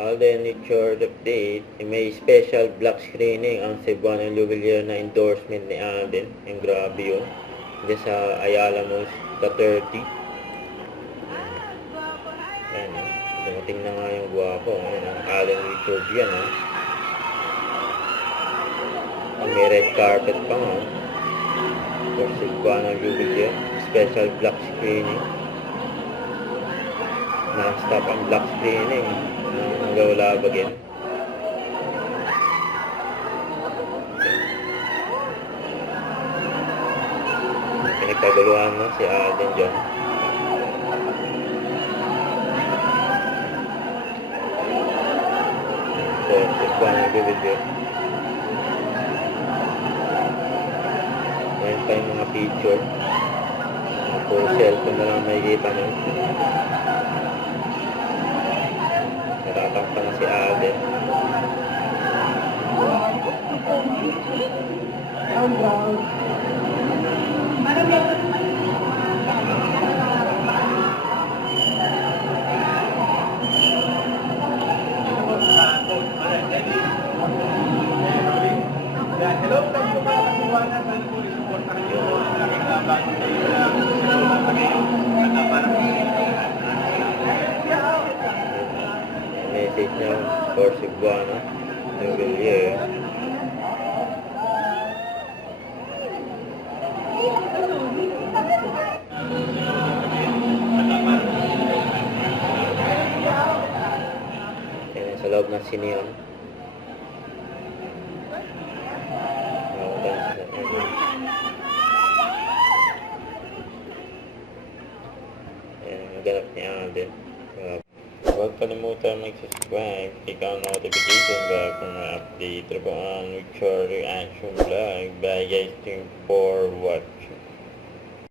Alden, with your update, may special black screening ang Cebuano Luwilier na endorsement ni Alden. Yung grabe yun. Diyan sa Ayala Malls, the 30. Ayan, dumating na nga yung guwapo. Ayan, ang Alden Richard yan, ha. May red carpet pa nga, for Cebuano Luwilier. Special black screening. Non-stop ang black screening ng Gawlabagin. Pinagkaguluhan na si Alden dyan. So, Cebuano Luwilier. Ayan pa yung mga picture. Puro cellphone na lang makikita nyo. Natatakpan na si Alden. Message niya for Cebuano Luwilier. Yan sa loob ng sineon. Yan ang ganap ni Alden. Huwag kalimutan mag-subscribe, click ang notification bell kung ma-update po ang Richard Reaction Vlog. Bye guys, think forward.